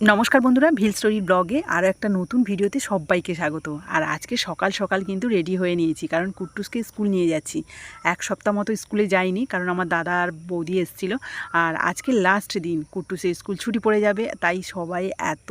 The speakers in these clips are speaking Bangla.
নমস্কার বন্ধুরা, ভিল স্টোরি ব্লগে আরও একটা নতুন ভিডিওতে সবাইকে স্বাগত। আর আজকে সকাল সকাল কিন্তু রেডি হয়ে নিয়েছি, কারণ কুট্টুসকে স্কুল নিয়ে যাচ্ছি। এক সপ্তাহ মতো স্কুলে যাইনি, কারণ আমার দাদা আর বৌদি এসেছিল। আর আজকে লাস্ট দিন, কুট্টুসের স্কুল ছুটি পড়ে যাবে, তাই সবাই এত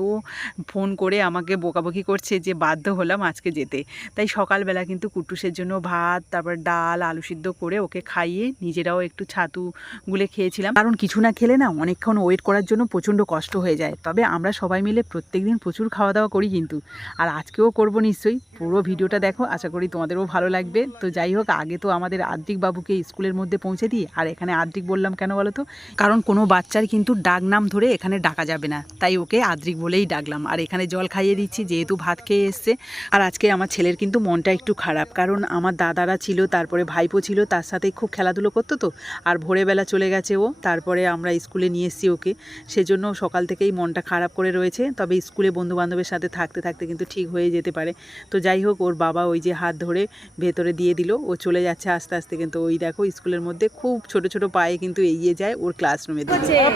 ফোন করে আমাকে বকাবকি করছে যে বাধ্য হলাম আজকে যেতে। তাই সকালবেলা কিন্তু কুট্টুসের জন্য ভাত, তারপর ডাল, আলু সিদ্ধ করে ওকে খাইয়ে নিজেরাও একটু ছাতু গুলে খেয়েছিলাম। কারণ কিছু না খেলে না অনেকক্ষণ ওয়েট করার জন্য প্রচণ্ড কষ্ট হয়ে যায়। তবে আমরা সবাই মিলে প্রত্যেক দিন প্রচুর খাওয়া দাওয়া করি কিন্তু। আর আজকেও করব নিশ্চয়ই। পুরো ভিডিওটা দেখো, আশা করি তোমাদেরও ভালো লাগবে। তো যাই হোক, আগে তো আমাদের আদ্রিক বাবুকে স্কুলের মধ্যে পৌঁছে দিই। আর এখানে আদ্রিক বললাম কেন বলো তো কারণ কোনো বাচ্চার কিন্তু ডাক নাম ধরে এখানে ডাকা যাবে না। তাই ওকে আদ্রিক বলেই ডাকলাম। আর এখানে জল খাইয়ে দিচ্ছি, যেহেতু ভাত খেয়ে এসছে। আর আজকে আমার ছেলের কিন্তু মনটা একটু খারাপ। কারণ আমার দাদারা ছিল, তারপরে ভাইপো ছিল, তার সাথে খুব খেলাধুলো করতো তো। আর ভোরবেলা চলে গেছে ও, তারপরে আমরা স্কুলে নিয়ে এসেছি ওকে। সেজন্য সকাল থেকেই মনটা খারাপ করে রয়েছে তবে স্কুলে বন্ধু বান্ধবের সাথে থাকতে থাকতে কিন্তু ঠিক হয়ে যেতে পারে। তো যাই হোক ওর বাবা ওই যে হাত ধরে ভেতরে দিয়ে দিল ও চলে যাচ্ছে আস্তে আস্তে কিন্তু ওই দেখো স্কুলের মধ্যে খুব ছোট ছোট পায়ে কিন্তু এগিয়ে যায় ওর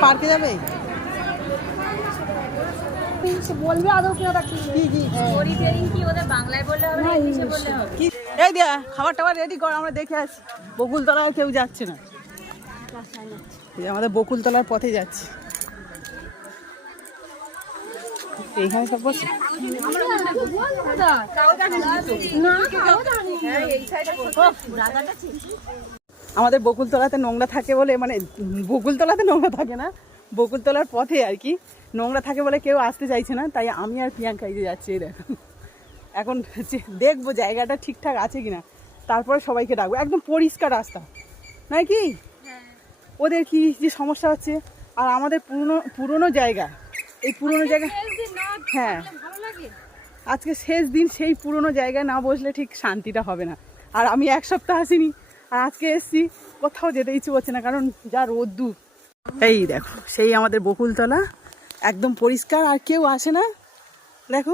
পার্কে যাবে? বলবে আদৌ কি ওটা কি কি কি ওরিটেরিং কি ওদের বাংলায় বললে হবে না ইংলিশে বললে হবে? এই দিয়া খাবার টাবার রেডি কর আমরা দেখে আসি। বকুলতলাও কেউ যাচ্ছে না। আমাদের বকুলতলার পথে যাচ্ছি। এইখানে সব বসে? আমাদের বকুলতলাতে নোংরা থাকে বলে মানে বকুলতলাতে নোংরা থাকে না, বকুলতলার পথে আর কি। নোংরা থাকে বলে কেউ আসতে চাইছে না, তাই আমি আর প্রিয়াঙ্কা এই যে যাচ্ছি দেখো। এখন দেখব জায়গাটা ঠিকঠাক আছে কিনা। তারপরে সবাইকে ডাকবো। একদম পরিষ্কার রাস্তা। নয় কি? ওদের কি যে সমস্যা হচ্ছে? আর আমাদের পুরনো পুরনো জায়গা, এই পুরনো জায়গা হ্যাঁ। আজকে শেষ দিন সেই পুরনো জায়গায় না বসলে ঠিক শান্তিটা হবে না। আর আমি এক সপ্তাহ আসিনি আর আজকে এসছি কোথাও যেতে ইচ্ছে করছে না কারণ যা রোদ্দুর। এই দেখো সেই আমাদের বকুলতলা একদম পরিষ্কার আর কেউ আসে না। দেখো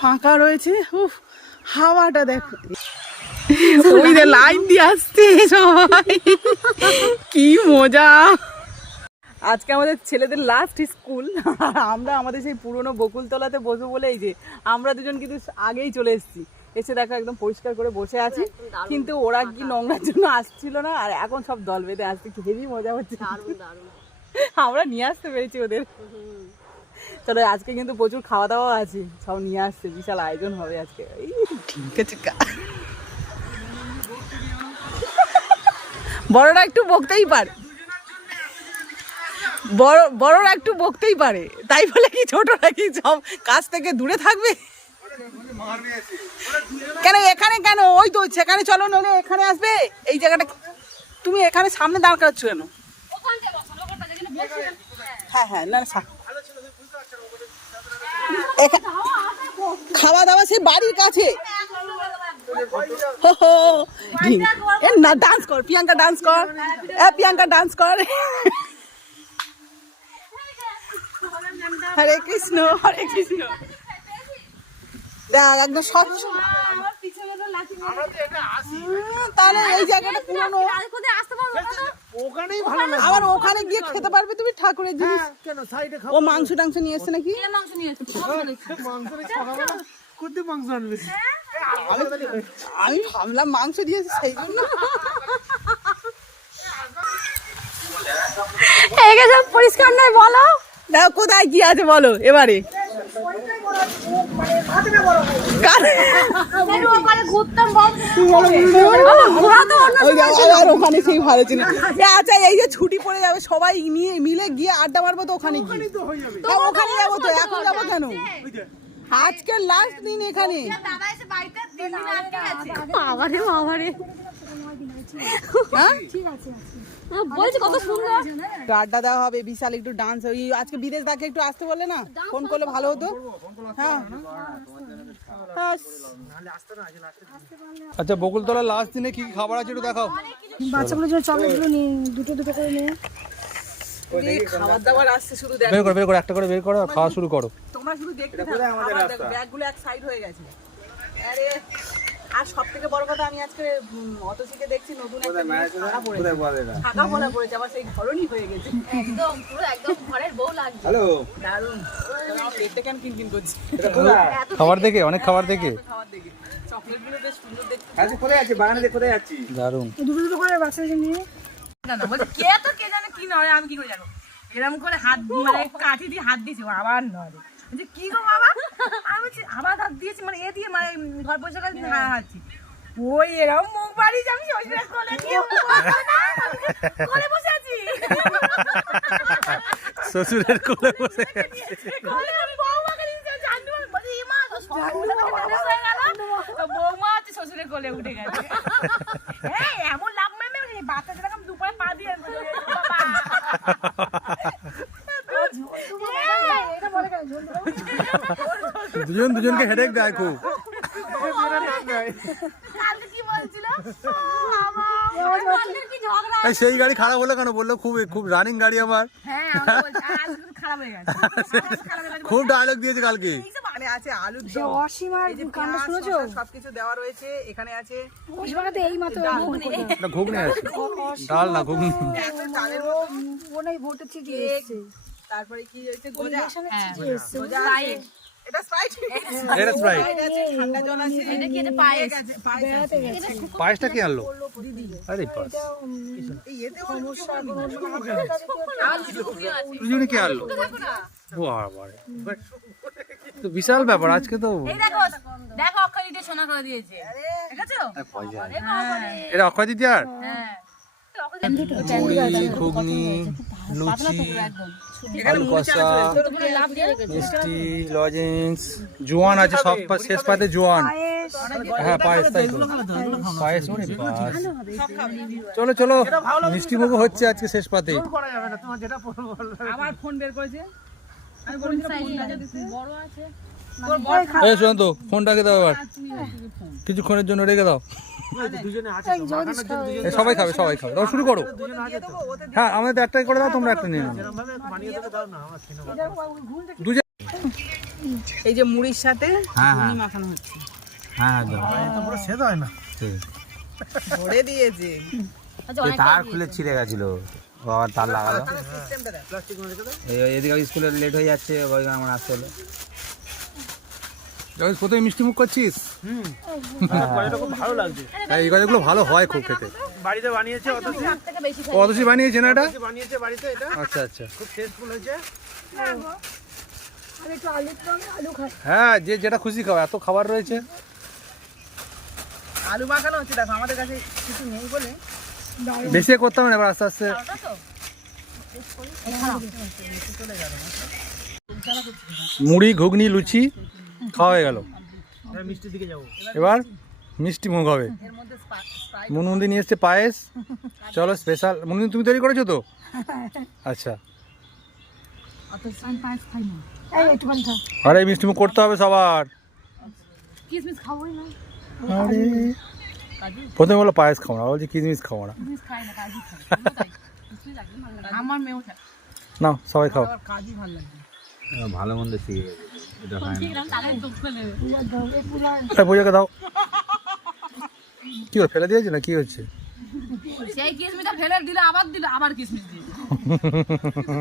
ফাঁকা রয়েছে উফ হাওয়াটা দেখো। ওই লাইন দিয়ে আসছে সবাই। কি মজা। আজকে আমাদের ছেলেদের লাস্ট স্কুল আমরা আমাদের সেই পুরনো বকুলতলাতে বসবো বলে এই যে আমরা দুজন কিন্তু আগেই চলে এসেছি। এসে দেখো একদম পরিষ্কার করে বসে আছি। কিন্তু ওরা কি নোংরার জন্য আসছিল না? আর এখন সব দল বেঁধে আসছে। কি হেভি মজা হচ্ছে। আমরা নিয়ে আসতে পেরেছি ওদের। চলো আজকে কিন্তু প্রচুর খাওয়া দাওয়া আছে। সব নিয়ে আসছে। বিশাল আয়োজন হবে আজকে। এই। ঠিক আছে বড়রা একটু বকতেই পারে। বড়, বড়রা একটু বকতেই পারে। তাই বলে কি ছোটরা কি সব কাজ থেকে দূরে থাকবে? কেন, এখানে কেন? ওই তো, সেখানে চলো, নইলে এখানে আসবে? এই জায়গাটা তুমি এখানে সামনে দাঁড় করাচ্ছ কেন? হ্যাঁ হ্যাঁ না খাওয়া দাওয়া সে বাড়ির কাছে। না ডান্স কর, প্রিয়াঙ্কা ডান্স কর। এ, প্রিয়াঙ্কা ডান্স কর। হরে কৃষ্ণ হরে কৃষ্ণ। দেখ একদম স্বচ্ছ। তাহলে এই জায়গাটা পুরনো। ওখানেই ভালো আবার ওখানে গিয়ে খেতে পারবে তুমি ঠাকুরের জিনিস। কেন? সাইডে ও মাংস টাংস নিয়ে এসছে নাকি? মাংস মাংস আনবে? আমি ভাবলাম মাংস দিয়েছে সেই জন্য। পরিষ্কার নয় বলো। দেখো কোথায় কি আছে বলো এবারে। ওখানে সেই ভালো ছিল। আচ্ছা এই যে ছুটি পড়ে যাবে সবাই নিয়ে মিলে গিয়ে আড্ডা মারবো তো ওখানে গিয়ে। তো যাবে। ওখানে যাব তো এখন যাব কেন? আজকের লাস্ট দিন এখানে। বাবারে। বাবারে হ্যাঁ? একটু আড্ডা দেওয়া হবে বিশাল একটু ডান্স ওই আজকে বিদেশ দাকে একটু আসতে বললে না? ফোন করলে ভালো হতো। হ্যাঁ। হ্যাঁ আচ্ছা বকুলতলা লাস্ট দিনে কি কি খাবার আছে একটু দেখাও। বাচ্চাগুলোর জন্য চকলেটগুলো নিয়ে দুটো দুটো করে নিয়ে। খাবার দাবার আসছে শুধু বের করো বের করো একটা করে বের করো খাওয়া শুরু করো। তোমরা শুধু দেখতে থাকো। ব্যাগগুলো এক সাইড হয়ে গেছে। আরে আর সব থেকে বড় কথা আমি আজকে অতসিকে দেখছি নতুন একটা ছাকা পড়েছে। ছাকা পড়া পড়েছে আবার সেই ধরনই হয়ে গেছে। একদম পুরো একদম ঘরের বউ লাগছে। দারুণ। আমার পেটটা কেন কিনকিন করছে? খাবার দেখে অনেক খাবার দেখে। খাবার দেখে। চকলেটগুলো বেশ সুন্দর দেখতে। দারুণ। না না বলছে কে তো কে জানে কি নয় আমি কি করে জানো এরকম করে হাত মানে কাঠি দিয়ে হাত দিয়েছে আবার নয় বলছে কি গো বাবা? আমি বলছি আবার হাত দিয়েছি মানে এ দিয়ে মানে ঘর বসে হাত হাঁটছি ওই এরকম মুখ বাড়িয়েছে আমি শ্বশুরের কোলে নিয়ে কোলে বসে আছি। শ্বশুরের কোলে বসে কোলে আমি জানতে মা, শ্বশুর কোলে বসে গেল।" তো বৌমা হচ্ছে শ্বশুরের কোলে উঠে গেছে। এই, এমন দুজন দুজনকে হেডেক দেয় খুব। কালকে কি বলছিল কালকে কি ঝগড়া এই সেই গাড়ি খারাপ হলো কেন? বলল খুব খুব রানিং গাড়ি আমার। হ্যাঁ খুব ডায়লগ দিয়েছে কালকে। এই মানে আছে আলুর দম। অসীমার এই কান্না শুনেছো? শসা সবকিছু দেওয়া রয়েছে। এখানে আছে অসীমাকে এই মাত্র একটা ঘুগনি আছে। ডাল না ঘুগনি। একটা চালের মতো, ও নাই ভোটে চিঠি এসছে। তারপরে কি হয়েছে? গোজা। হ্যাঁ গোজা আছে। এটা স্প্রাইট। এটা স্প্রাইট। ঠান্ডা জল আছে এটা কি এটা পায়েস? আছে পায়েস আছে। পায়েসটা কি আনলো? আরে পাস এতে অনেক দুজনে কি আনলো? বাবারে। তো বিশাল ব্যাপার আজকে তো দেখো অক্ষয় দিয়ে সোনা করে দিয়েছে। দেখেছ? এটা অক্ষয় দিদি আর? হ্যাঁ। ঘুগনি। লুচি আলু কষা মিষ্টি লজেন্স জোয়ান আছে সব শেষ পাতে জোয়ান। হ্যাঁ পায়েস তাই তো। পায়েস ওরে। চলো চলো মিষ্টি মুখ হচ্ছে আজকে শেষ পাতে। করা যাবে না তোমার যেটা পড়ব আবার ফোন বের করেছে। বড় আছে। এই শোনো তো ফোনটাকে দাও এবার কিছুক্ষণের জন্য রেখে দাও। এই সবাই খাবে সবাই খাবে। দাও শুরু করো। হ্যাঁ আমাদের একটাই করে দাও তোমরা একটা নিয়ে নাও। এই যে মুড়ির সাথে হ্যাঁ, হ্যাঁ। মাখানো হচ্ছে। হ্যাঁ পুরো সেদ্ধ হয় না। ভরে দিয়েছে। তার খুলে ছিঁড়ে গেছিল। ও আবার তার লাগালো। মনে এদিকে স্কুলে লেট হয়ে যাচ্ছে আমার আসতে হলো। জগদীশ, প্রথমে মিষ্টি মুখ করছিস? এটা খুব ভালো লাগছে। হ্যাঁ, এই গাছগুলো ভালো হয় খুব খেতে। বাড়িতে বানিয়েছে অতসি। বানিয়েছে না এটা? বানিয়েছে বাড়িতে এটা। আচ্ছা আচ্ছা। খুব টেস্টফুল হয়েছে। আর একটু আলুর দম আলু খাই। হ্যাঁ যে যেটা খুশি খাও এত খাবার রয়েছে। আলু মাখানো হচ্ছে দেখো আমাদের কাছে কিছু নেই বলে। বেশি করতে হবে না এবার আস্তে আস্তে। মুড়ি ঘুগনি লুচি। খাওয়া হয়ে গেল। এবার মিষ্টির দিকে যাব। এবার মিষ্টি মুখ হবে। মুনমুন্দি নিয়ে এসছে পায়েস। চলো স্পেশাল মুনমুন্দি তুমি তৈরি করেছ তো? আচ্ছা। আরে মিষ্টি মুখ করতে হবে সবার। কিসমিস খাবোই না। আরে। প্রথমে বলো পায়েস খাও না বলছি কিসমিস খাও না। নাও সবাই খাও। ভালো লাগে। ভালো মন্দ শিখে পূজাকে দাও। কি ফেলে দিয়েছে না কি হচ্ছে? সেই কিসমিসটা ফেলে দিলে আবার দিল আবার কিসমিস দিল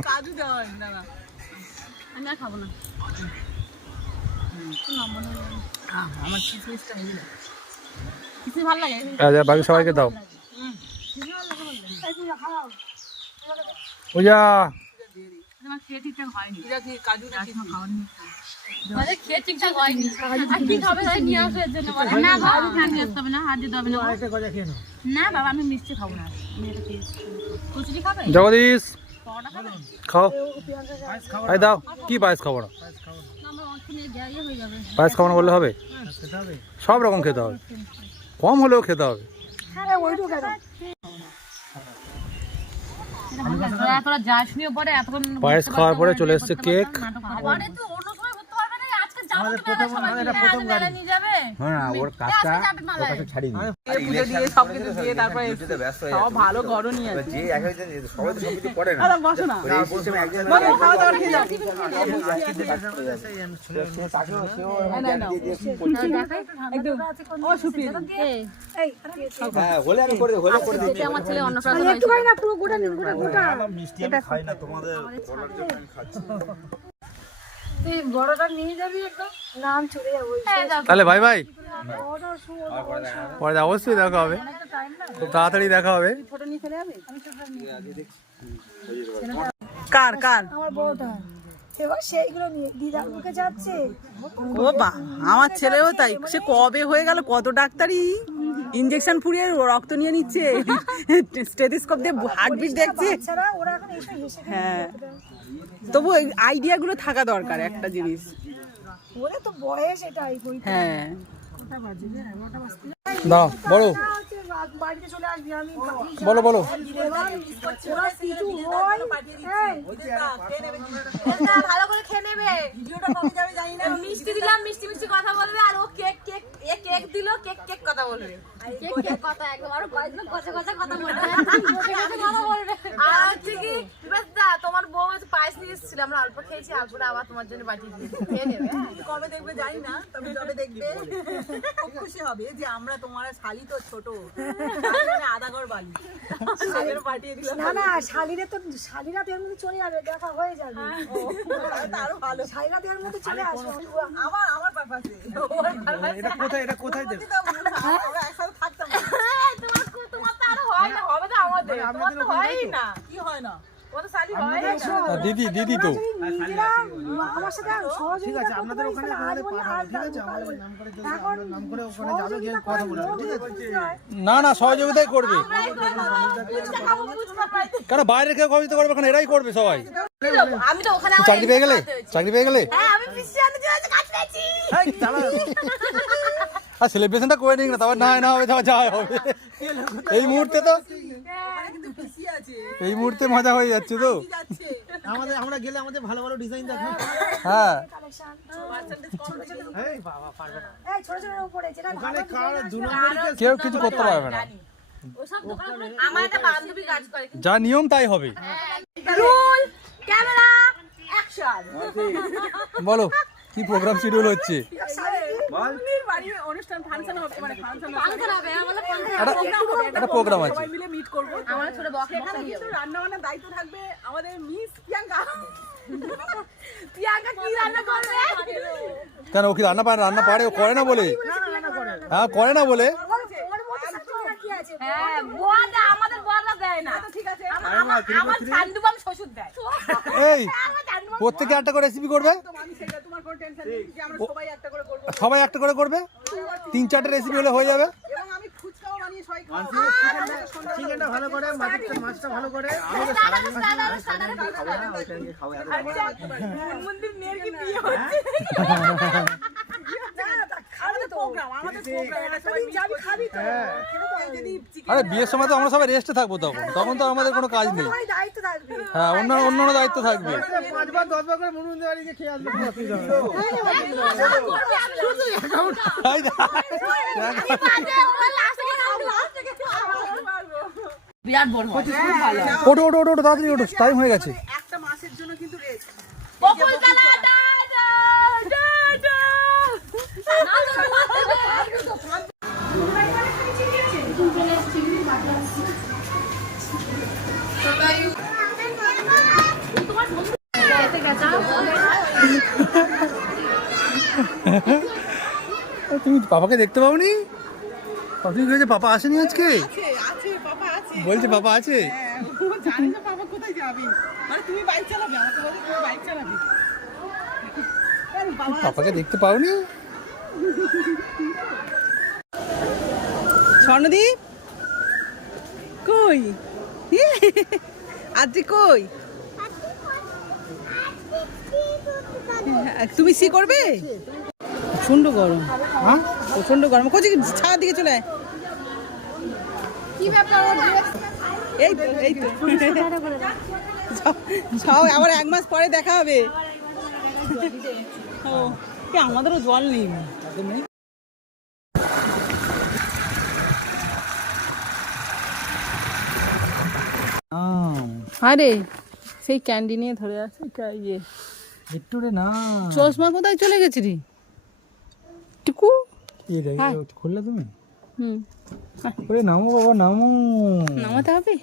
কাজু দেওয়া হয় না না আমি আর খাব না। আমার কিসমিসটা হেভি লাগে। ভালো লাগে আচ্ছা বাকি সবাইকে দাও। পূজা। আমার খেয়ে ঠিকঠাক হয়নি। কাজুটা আমাদের খেয়ে ঠিকঠাক হয়নি। আর কি খাবে তাই নিয়ে আসো এর জন্য বলে, না বাবা আমি নিয়ে আসতে হবে না হাত দিতে হবে না আরেকটা গজা খেয়ে নাও। না বাবা আমি মিষ্টি খাব না। আমি এটা খেয়েছি কচুরি খাবে? জগদীশ খাও। আই দাও কি পায়েস খাব না? না, আমার অনেকক্ষণ হয়ে যাবে। পায়েস খাব না বললে হবে? সব রকম খেতে হবে। কম হলেও খেতে হবে। হ্যাঁ পায়েস খাওয়ার পরে চলে এসছে কেক পরে তো অন্য সময় করতে পারবে না আজকে আমাদের প্রথম আমাদের প্রথম গাড়ি হ্যাঁ না ওর কাজটা ওর কাছে ছাড়িনি পুজো দিয়ে সব কিছু দিয়ে তারপরে হয়ে সব ভালো ঘরও নিয়ে আছে যে এক একজন সবাই তো সব কিছু করে না আরে বসো না এই system একজন বসো, খাওয়া দাওয়া খেয়ে যাও তাকেও তুই বড়টা নিয়ে যাবি একদম? নাম চলে যাব তাহলে ভাই ভাই পরে অবশ্যই দেখা হবে। খুব তাড়াতাড়ি দেখা হবে। ছোট নিয়ে চলে যাবে? কার কার? আমার বড়টা এবার সেইগুলো নিয়ে দিদার মুখে যাচ্ছে। ও বা আমার ছেলেও তাই। সে কবে হয়ে গেল কত ডাক্তারি? ইঞ্জেকশন ফুরিয়ে রক্ত নিয়ে নিচ্ছে। স্টেথিস্কোপ দিয়ে হার্টবিট দেখছে। বাচ্চারা ওরা এখন এসে হেসে হ্যাঁ। তবু আইডিয়া গুলো থাকা দরকার একটা জিনিস। বলে তো বয়স এটাই হ্যাঁ। দাও বলো। হচ্ছে বা- বাড়িতে চলে আসবি আমি বলো বলো। এবার ওরা কিছু হয়? এই। ভালো করে খেয়ে নেবে। ভিডিওটা কবে যাবে জানি না। মিষ্টি দিলাম মিষ্টি মিষ্টি কথা বলবে আর ও কেক কেক এ কেক দিল কেক কেক কথা বলবে। কেক কেক কথা একদম আরও কথা বলবে। কথা বলবে আর হচ্ছে কি তোমার বউ পায়েস নিয়ে এসেছিল আমরা অল্প খেয়েছি তারপরে আবার তোমার জন্য পাঠিয়ে দিয়েছি। খেয়ে নেবে কবে দেখবে জানি না তবে যবে দেখবে। খুব খুশি হবে যে আমরা তোমার শালি তো ছোট। আধা ঘর বালি। পাঠিয়ে দিলাম না না শালিরে তো শালিরা তো এর মধ্যে চলে যাবে দেখা হয়ে যাবে। আরও ভালো। শালিরা তো এর মধ্যে চলে আসবে। আমার আমার পারপাসে এটা কোথায় এটা কোথায় দেবে? আমরা একসাথে থাকতাম। তোমার তোমার তো আরও হয় না হবে তো আমাদের। তোমার তো হয়ই না। কি হয় না? হয় দিদি দিদি তো। আমার সাথে ঠিক আছে আপনাদের ওখানে ঠিক আছে নাম করে যদি আপনাদের নাম করে ওখানে যাবে গিয়ে কথা ঠিক আছে? না না সহযোগিতাই করবে। কেন বাইরে কেউ সহযোগিতা করবে কেন এরাই করবে সবাই? আমি তো ওখানে চাকরি পেয়ে গেলে? চাকরি পেয়ে গেলে? হ্যাঁ আর সেলিব্রেশনটা করে নিক না তারপর না হয় না হবে তারপর যাওয়া হবে। এই মুহূর্তে তো এই মুহূর্তে মজা হয়ে যাচ্ছে তো। আমাদের আমরা গেলে আমাদের ভালো ভালো ডিজাইন দেখো হ্যাঁ। এই বাবা পারবে না। এই ছোট ছোট উপরে যেটা ওখানে কার দু নম্বরই কেউ কিছু করতে পারবে না। আমার একটা বান্ধবী কাজ করে যা নিয়ম তাই হবে। Rule camera action. বলো। কি প্রোগ্রাম শিডিউল হচ্ছে? বাড়ি অনুষ্ঠান ফাংশন হবে মানে ফাংশন পাঙ্খা হবে। আমাদের পাঙ্খা একটা প্রোগ্রাম আছে। সবাই মিলে মিট করব। আমার ছোট বক্স সেখানে কিন্তু রান্না বান্নার দায়িত্ব থাকবে আমাদের মিস প্রিয়াঙ্কা। প্রিয়াঙ্কা কি রান্না করবে? কেন ও কি রান্না পারে রান্না পারে? ও করে না বলে? হ্যাঁ করে না বলে? হ্যাঁ দেয় এই প্রত্যেকে একটা করে রেসিপি করবে? সবাই একটা করে করব। সবাই একটা করে করবে? তিন চারটে রেসিপি হলে হয়ে যাবে? ভালো করে মাছটা মাছটা ভালো করে মেয়ের কি বিয়ে হচ্ছে? আরে বিয়ের সময় তো আমরা সবাই রেস্টে থাকব তখন তখন তো আমাদের কোনো কাজ নেই হ্যাঁ অন্য অন্য দায়িত্ব থাকবে পাঁচবার দশবার করে মনুন দেওয়ারি গিয়ে খেয়ে আসবে পাপাকে দেখতে পাওনি? তুমি বলছে পাপা আসেনি আজকে? আছে আছে আছে। বলছে পাপা আছে? হ্যাঁ, বাবা পাপাকে দেখতে পাওনি? স্বর্ণদীপ? কই? আজকে কই? তুমি সি করবে? প্রচণ্ড গরম। হ্যাঁ? প্রচণ্ড গরম। কোচি ছাড়ার দিকে চলে এই তো এই তো। যাও, আবার এক মাস পরে দেখা হবে। ও আমাদেরও জল নেই। আরে সেই ক্যান্ডি নিয়ে ধরে আছে। ইয়ে। একটু রে না চশমা কোথায় চলে গেছে রে? টুকু। খুললে তুমি? হুম। ওরে নামো বাবা নামো। নামাতে হবে?